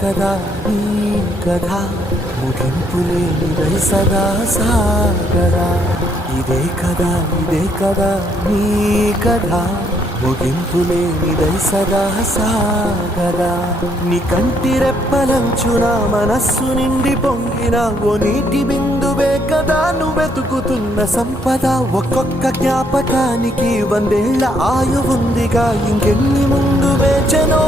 కదా నీ కథ ముగింపులేనిదై సదా సాగరా. ఇదే కదా నీ కథ ముగింపులేనిదై సదా సాగరా. నీ కంటి రెప్పలంచున మనస్సు నిండి పొంగిన ఓ నీటి బిందువే కదా నువ్వెతుకుతున్న సంపద. ఒక్కొక్క జ్ఞాపకానికి 100 ఏళ్ల ఆయువుందిగా, ఇంకెన్ని ముందు వేచనో